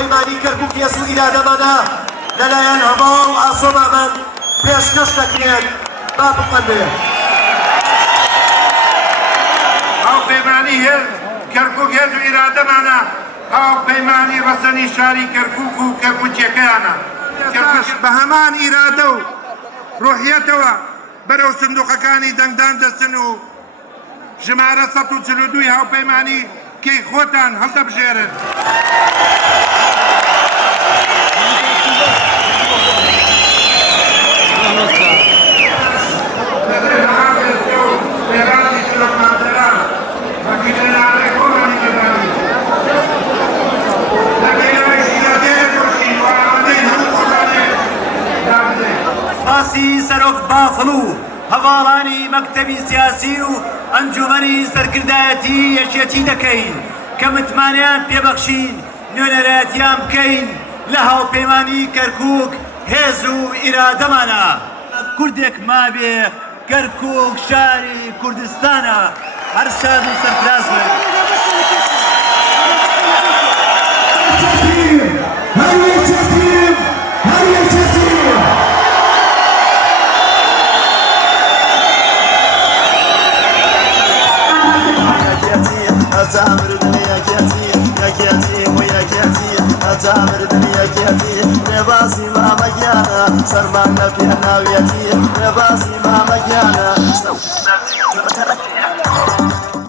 هاوپەیمانی کەرکووک هێز و ئیرادەمانە لەلایەن هەواڵ ئاسۆمامان پێشکەش دەکرێت با بخەنبێت. هاوپەیمانی هێز کەرکووک هێز و ئیرادەمانە هاوپەیمانی ڕەسەنی شاری کەرکووک و کەرکووچیەکەیانە بە هەمان ئیرادە و ڕۆحیەتەوە بەرەو سندوقەکانی دەنگدان دەستن و ژمارە 142 هاوپەیمانی کەی خۆتان هەڵدەبژێرن. باسی سەرۆک بافڵ و هەواڵانی مەکتەبی سیاسی و ئەنجومەنی سەرکردایەتی یەکێتی دەکەین کە متمانیان پێبەخشین نوێنەرایەتیان بکەین لە هاوپەیمانی کەرکووک هێز و ئیرادەمانە. کوردێک مابێ کەرکووک شاری کوردستانە هەر شاد و سەرفراز بێت. Nevazi mama gyana, sarmana piyana vyati. Nevazi mama gyana,